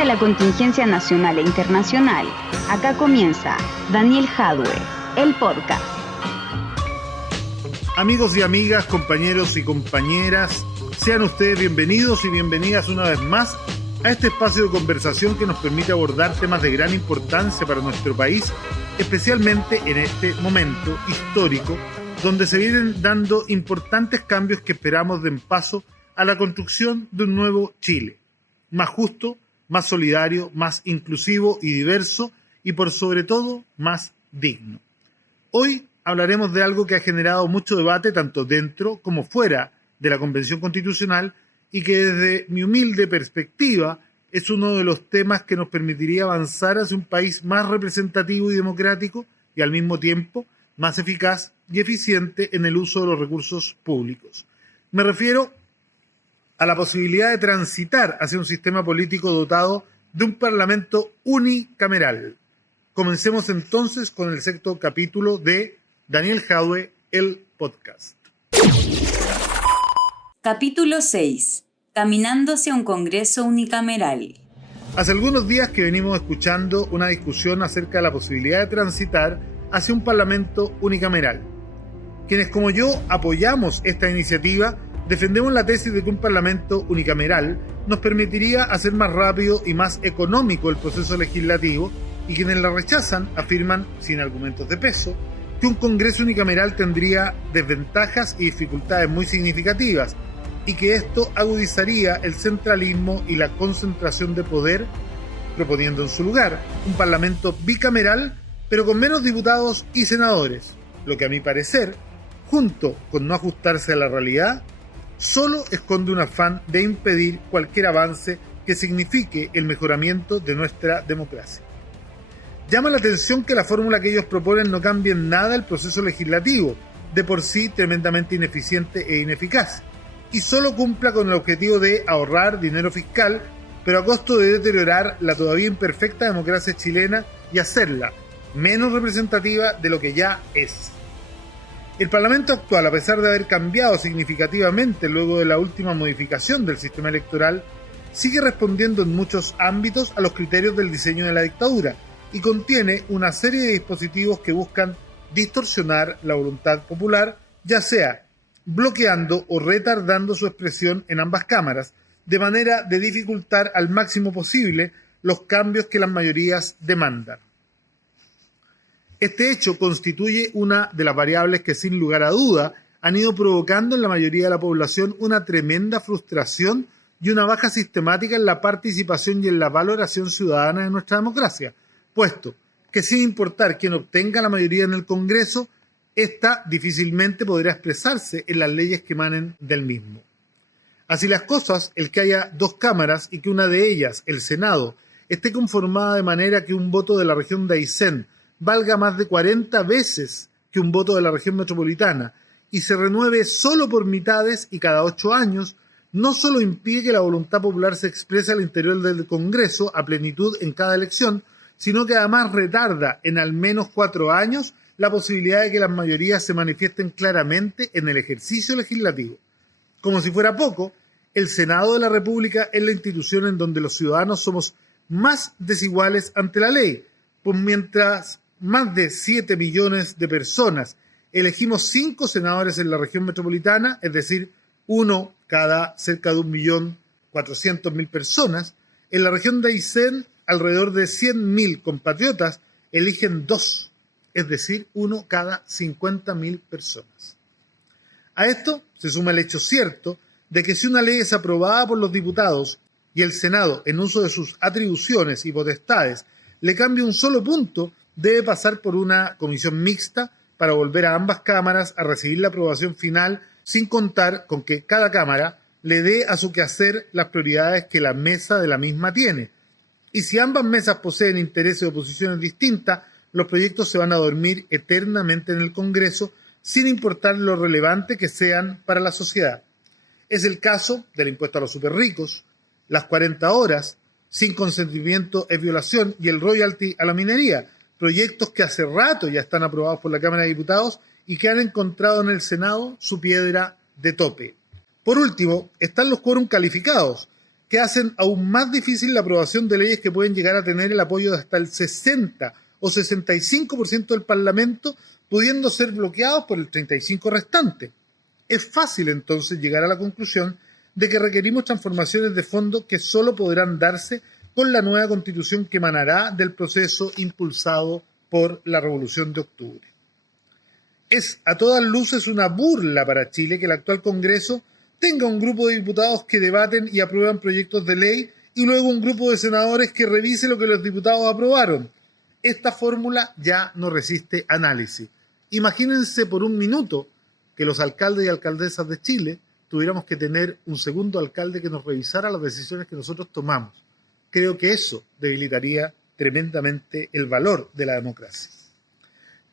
frente a la contingencia nacional e internacional, acá comienza Daniel Jadwe, el podcast. Amigos y amigas, compañeros y compañeras, sean ustedes bienvenidos y bienvenidas una vez más a este espacio de conversación que nos permite abordar temas de gran importancia para nuestro país, especialmente en este momento histórico donde se vienen dando importantes cambios que esperamos den paso a la construcción de un nuevo Chile, más justo, más solidario, más inclusivo y diverso y por sobre todo más digno. Hoy hablaremos de algo que ha generado mucho debate tanto dentro como fuera de la Convención Constitucional y que desde mi humilde perspectiva es uno de los temas que nos permitiría avanzar hacia un país más representativo y democrático y al mismo tiempo más eficaz y eficiente en el uso de los recursos públicos. Me refiero a la posibilidad de transitar hacia un sistema político dotado de un parlamento unicameral. Comencemos entonces con el sexto capítulo de Daniel Jadwe, el podcast. Capítulo 6. Caminando hacia un Congreso unicameral. Hace algunos días que venimos escuchando una discusión acerca de la posibilidad de transitar hacia un parlamento unicameral. Quienes como yo apoyamos esta iniciativa, defendemos la tesis de que un parlamento unicameral nos permitiría hacer más rápido y más económico el proceso legislativo, y quienes la rechazan afirman, sin argumentos de peso, que un Congreso unicameral tendría desventajas y dificultades muy significativas, y que esto agudizaría el centralismo y la concentración de poder, proponiendo en su lugar un parlamento bicameral, pero con menos diputados y senadores, lo que a mi parecer, junto con no ajustarse a la realidad, solo esconde un afán de impedir cualquier avance que signifique el mejoramiento de nuestra democracia. Llama la atención que la fórmula que ellos proponen no cambie en nada el proceso legislativo, de por sí tremendamente ineficiente e ineficaz, y solo cumpla con el objetivo de ahorrar dinero fiscal, pero a costo de deteriorar la todavía imperfecta democracia chilena y hacerla menos representativa de lo que ya es. El Parlamento actual, a pesar de haber cambiado significativamente luego de la última modificación del sistema electoral, sigue respondiendo en muchos ámbitos a los criterios del diseño de la dictadura y contiene una serie de dispositivos que buscan distorsionar la voluntad popular, ya sea bloqueando o retardando su expresión en ambas cámaras, de manera de dificultar al máximo posible los cambios que las mayorías demandan. Este hecho constituye una de las variables que sin lugar a duda han ido provocando en la mayoría de la población una tremenda frustración y una baja sistemática en la participación y en la valoración ciudadana de nuestra democracia, puesto que sin importar quién obtenga la mayoría en el Congreso, ésta difícilmente podrá expresarse en las leyes que emanen del mismo. Así las cosas, el que haya dos cámaras y que una de ellas, el Senado, esté conformada de manera que un voto de la región de Aysén valga más de 40 veces que un voto de la región metropolitana y se renueve solo por mitades y cada 8 años, no solo impide que la voluntad popular se exprese al interior del Congreso a plenitud en cada elección, sino que además retarda en al menos 4 años la posibilidad de que las mayorías se manifiesten claramente en el ejercicio legislativo. Como si fuera poco, el Senado de la República es la institución en donde los ciudadanos somos más desiguales ante la ley, pues mientras más de 7 millones de personas elegimos 5 senadores en la región metropolitana, es decir, uno cada cerca de 1.400.000 personas, en la región de Aysén alrededor de 100.000 compatriotas eligen 2, es decir, uno cada 50.000 personas. A esto se suma el hecho cierto de que si una ley es aprobada por los diputados y el Senado, en uso de sus atribuciones y potestades, le cambia un solo punto, debe pasar por una comisión mixta para volver a ambas cámaras a recibir la aprobación final, sin contar con que cada cámara le dé a su quehacer las prioridades que la mesa de la misma tiene. Y si ambas mesas poseen intereses o posiciones distintas, los proyectos se van a dormir eternamente en el Congreso, sin importar lo relevante que sean para la sociedad. Es el caso del impuesto a los superricos, las 40 horas, sin consentimiento es violación, y el royalty a la minería, proyectos que hace rato ya están aprobados por la Cámara de Diputados y que han encontrado en el Senado su piedra de tope. Por último, están los quórum calificados, que hacen aún más difícil la aprobación de leyes que pueden llegar a tener el apoyo de hasta el 60 o 65% del Parlamento, pudiendo ser bloqueados por el 35% restante. Es fácil entonces llegar a la conclusión de que requerimos transformaciones de fondo que solo podrán darse con la nueva Constitución que emanará del proceso impulsado por la Revolución de Octubre. Es a todas luces una burla para Chile que el actual Congreso tenga un grupo de diputados que debaten y aprueban proyectos de ley y luego un grupo de senadores que revise lo que los diputados aprobaron. Esta fórmula ya no resiste análisis. Imagínense por un minuto que los alcaldes y alcaldesas de Chile tuviéramos que tener un segundo alcalde que nos revisara las decisiones que nosotros tomamos. Creo que eso debilitaría tremendamente el valor de la democracia.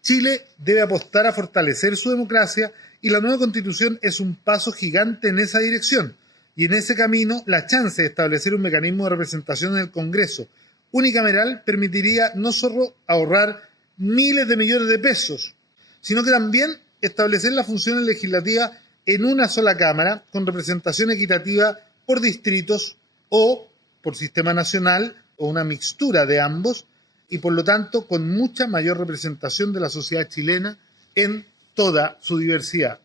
Chile debe apostar a fortalecer su democracia y la nueva Constitución es un paso gigante en esa dirección. Y en ese camino, la chance de establecer un mecanismo de representación en el Congreso unicameral permitiría no solo ahorrar miles de millones de pesos, sino que también establecer las funciones legislativas en una sola Cámara con representación equitativa por distritos o por sistema nacional o una mixtura de ambos, y por lo tanto con mucha mayor representación de la sociedad chilena en toda su diversidad.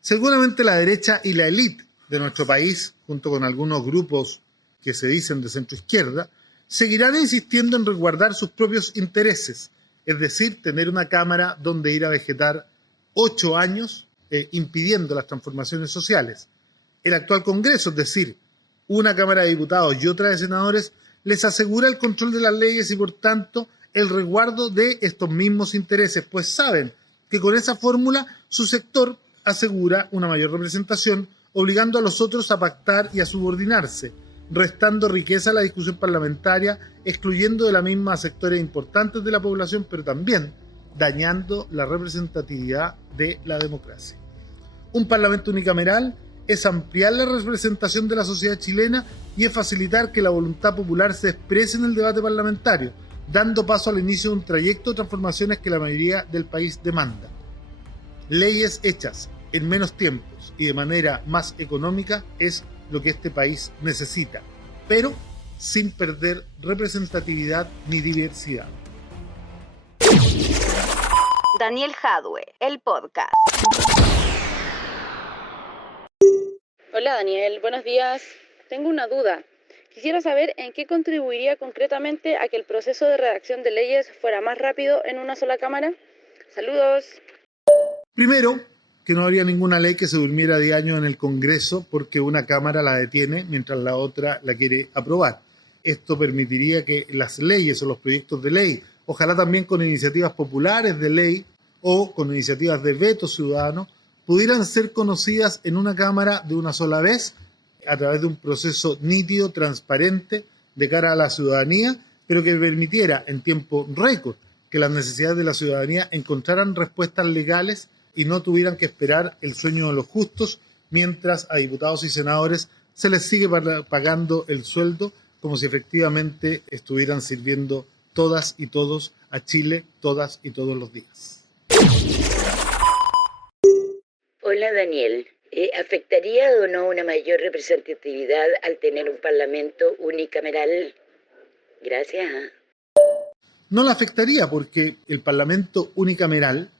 Seguramente la derecha y la élite de nuestro país, junto con algunos grupos que se dicen de centroizquierda, seguirán insistiendo en resguardar sus propios intereses, es decir, tener una Cámara donde ir a vegetar 8 años impidiendo las transformaciones sociales. El actual Congreso, es decir, una Cámara de Diputados y otra de Senadores, les asegura el control de las leyes y, por tanto, el resguardo de estos mismos intereses, pues saben que con esa fórmula su sector asegura una mayor representación, obligando a los otros a pactar y a subordinarse, restando riqueza a la discusión parlamentaria, excluyendo de la misma a sectores importantes de la población, pero también dañando la representatividad de la democracia. Un parlamento unicameral es ampliar la representación de la sociedad chilena y es facilitar que la voluntad popular se exprese en el debate parlamentario, dando paso al inicio de un trayecto de transformaciones que la mayoría del país demanda. Leyes hechas en menos tiempos y de manera más económica es lo que este país necesita, pero sin perder representatividad ni diversidad. Daniel Jadwe, el podcast. Hola Daniel, buenos días. Tengo una duda. Quisiera saber en qué contribuiría concretamente a que el proceso de redacción de leyes fuera más rápido en una sola Cámara. Saludos. Primero, que no habría ninguna ley que se durmiera 10 años en el Congreso porque una Cámara la detiene mientras la otra la quiere aprobar. Esto permitiría que las leyes o los proyectos de ley, ojalá también con iniciativas populares de ley o con iniciativas de veto ciudadano, pudieran ser conocidas en una Cámara de una sola vez a través de un proceso nítido, transparente, de cara a la ciudadanía, pero que permitiera en tiempo récord que las necesidades de la ciudadanía encontraran respuestas legales y no tuvieran que esperar el sueño de los justos, mientras a diputados y senadores se les sigue pagando el sueldo como si efectivamente estuvieran sirviendo todas y todos a Chile todas y todos los días. Hola Daniel, ¿afectaría o no una mayor representatividad al tener un parlamento unicameral? Gracias. No la afectaría porque el parlamento unicameral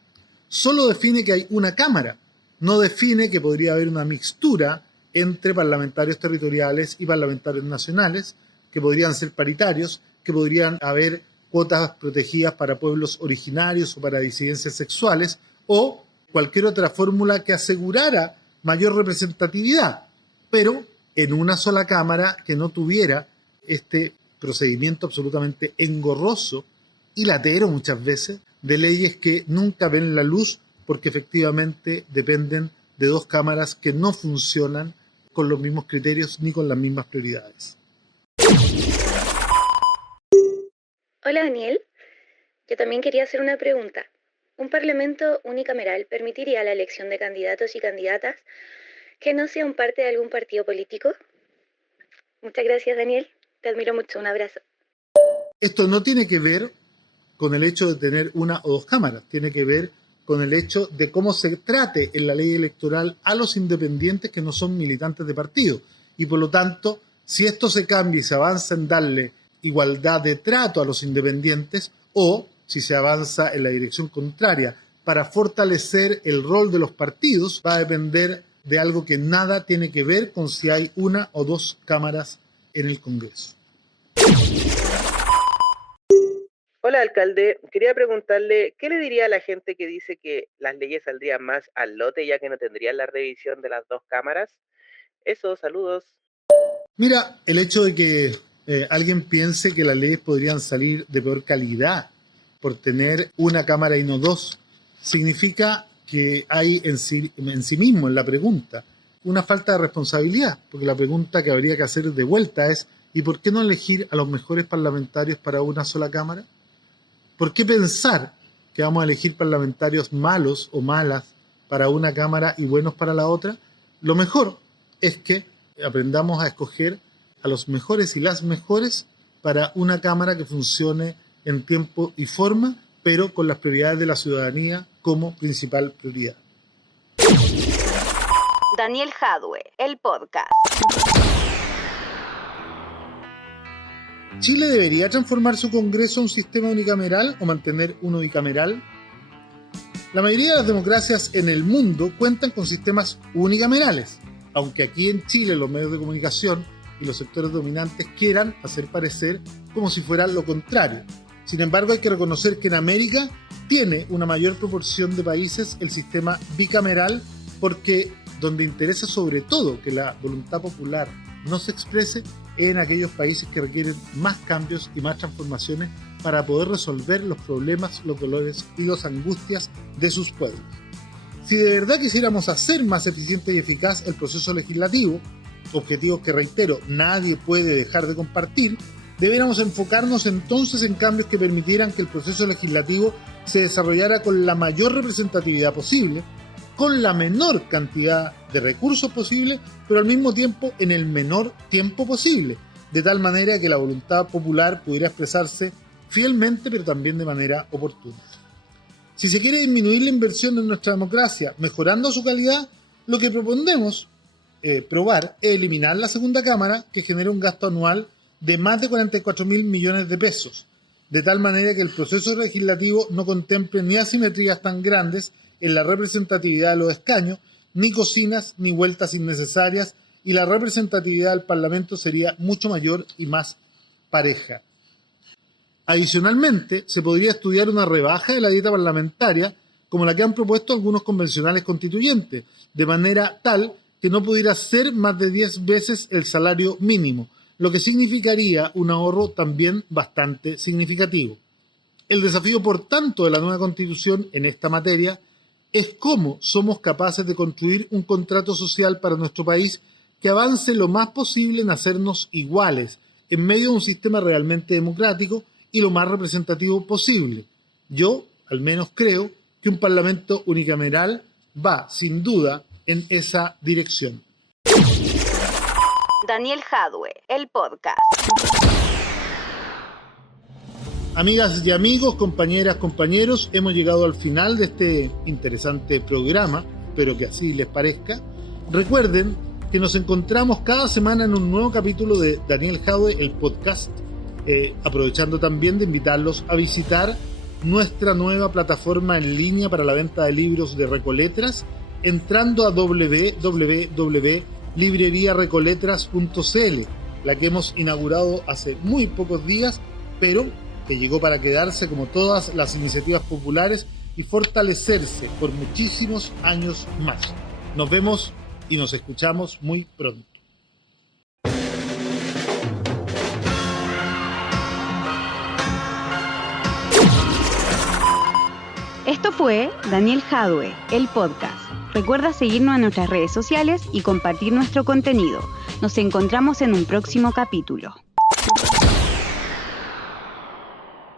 solo define que hay una Cámara, no define que podría haber una mixtura entre parlamentarios territoriales y parlamentarios nacionales, que podrían ser paritarios, que podrían haber cuotas protegidas para pueblos originarios o para disidencias sexuales, o cualquier otra fórmula que asegurara mayor representatividad, pero en una sola Cámara que no tuviera este procedimiento absolutamente engorroso y latero muchas veces de leyes que nunca ven la luz porque efectivamente dependen de dos cámaras que no funcionan con los mismos criterios ni con las mismas prioridades. Hola Daniel, yo también quería hacer una pregunta. ¿Un parlamento unicameral permitiría la elección de candidatos y candidatas que no sean parte de algún partido político? Muchas gracias Daniel, te admiro mucho, un abrazo. Esto no tiene que ver con el hecho de tener una o dos cámaras, tiene que ver con el hecho de cómo se trate en la ley electoral a los independientes que no son militantes de partido y por lo tanto Si esto se cambia y se avanza en darle igualdad de trato a los independientes, o si se avanza en la dirección contraria para fortalecer el rol de los partidos, va a depender de algo que nada tiene que ver con si hay una o dos cámaras en el Congreso. Hola, alcalde. Quería preguntarle, ¿qué le diría a la gente que dice que las leyes saldrían más al lote ya que no tendrían la revisión de las dos cámaras? Eso, saludos. Mira, el hecho de que alguien piense que las leyes podrían salir de peor calidad por tener una cámara y no dos, significa que hay en sí mismo en la pregunta una falta de responsabilidad, porque la pregunta que habría que hacer de vuelta es ¿y por qué no elegir a los mejores parlamentarios para una sola cámara? ¿Por qué pensar que vamos a elegir parlamentarios malos o malas para una cámara y buenos para la otra? Lo mejor es que aprendamos a escoger a los mejores y las mejores para una cámara que funcione en tiempo y forma, pero con las prioridades de la ciudadanía como principal prioridad. Daniel Jadue, el podcast. ¿Chile debería transformar su Congreso en un sistema unicameral o mantener uno bicameral? La mayoría de las democracias en el mundo cuentan con sistemas unicamerales, aunque aquí en Chile los medios de comunicación y los sectores dominantes quieran hacer parecer como si fuera lo contrario. Sin embargo, hay que reconocer que en América tiene una mayor proporción de países el sistema bicameral, porque donde interesa sobre todo que la voluntad popular no se exprese en aquellos países que requieren más cambios y más transformaciones para poder resolver los problemas, los dolores y las angustias de sus pueblos. Si de verdad quisiéramos hacer más eficiente y eficaz el proceso legislativo, objetivos que, reitero, nadie puede dejar de compartir, deberíamos enfocarnos entonces en cambios que permitieran que el proceso legislativo se desarrollara con la mayor representatividad posible, con la menor cantidad de recursos posible, pero al mismo tiempo en el menor tiempo posible, de tal manera que la voluntad popular pudiera expresarse fielmente, pero también de manera oportuna. Si se quiere disminuir la inversión en nuestra democracia, mejorando su calidad, lo que proponemos probar es eliminar la segunda cámara, que genera un gasto anual de más de 44.000 millones de pesos, de tal manera que el proceso legislativo no contemple ni asimetrías tan grandes en la representatividad de los escaños, ni cocinas ni vueltas innecesarias, y la representatividad del Parlamento sería mucho mayor y más pareja. Adicionalmente, se podría estudiar una rebaja de la dieta parlamentaria, como la que han propuesto algunos convencionales constituyentes, de manera tal que no pudiera ser más de 10 veces el salario mínimo, lo que significaría un ahorro también bastante significativo. El desafío, por tanto, de la nueva Constitución en esta materia es cómo somos capaces de construir un contrato social para nuestro país que avance lo más posible en hacernos iguales, en medio de un sistema realmente democrático y lo más representativo posible. Yo, al menos, creo que un Parlamento unicameral va, sin duda, en esa dirección. Daniel Jadue, el podcast. Amigas y amigos, compañeras, compañeros, hemos llegado al final de este interesante programa, espero que así les parezca. Recuerden que nos encontramos cada semana en un nuevo capítulo de Daniel Jadue, el podcast, aprovechando también de invitarlos a visitar nuestra nueva plataforma en línea para la venta de libros de Recoletras, entrando a www.libreriarecoletras.cl, la que hemos inaugurado hace muy pocos días, pero que llegó para quedarse como todas las iniciativas populares y fortalecerse por muchísimos años más. Nos vemos y nos escuchamos muy pronto. Esto fue Daniel Jadue, el podcast. Recuerda seguirnos en nuestras redes sociales y compartir nuestro contenido. Nos encontramos en un próximo capítulo.